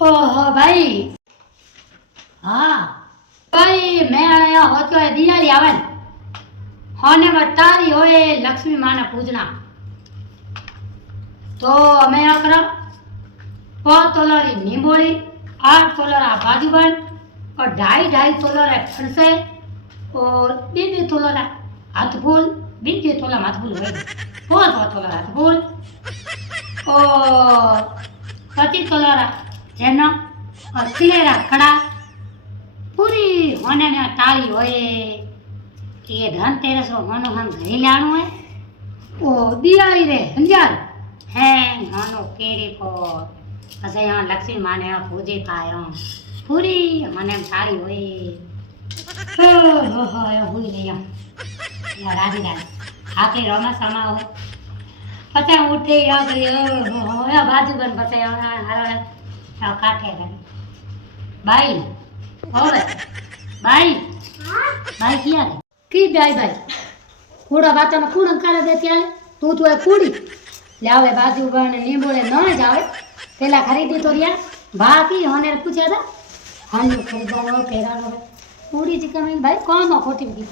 ઓહો ભાઈ, હા ભાઈ મેં અહીંયા હોતો એ દિવાળી આવે ને હોને વટારી હોય લક્ષ્મી માના પૂજના તો અમે આ કરો 5 તોલારી નીંબોળી 8 तोलरा बाजूबन और 2.5 तोलरा फरसे और 2 तोलरा हाथफूल 2 तोला हाथफूल है 4 तोलरा हाथफूल और 25 तोलरा जेना और तिलेरा खड़ा पूरी होने ने ताली होए कि ये धनतेरस होनो हम घरे लाणो है ओ दिवाली रे हंजार है होनो केरी को असे यहाँ लक्ष्मी माने पूजे पायो पूरी मने सारी हुई हो हुई नहीं यार राजी राजी आके रोमा समा हो पता उठे याद या बाजू बन पता हरा काटे रे भाई होवे भाई भाई किया रे की भाई भाई कूड़ा बात में कूड़ा कर दे त्याले तू तो है कूड़ी ले आवे बाजू बन नींबोले न जावे पेला खरीदी तो रिया बाकी होने पूछा था हाँ जो खरीदा लो पेरा लो पूरी चिकन भाई कौन खोटी की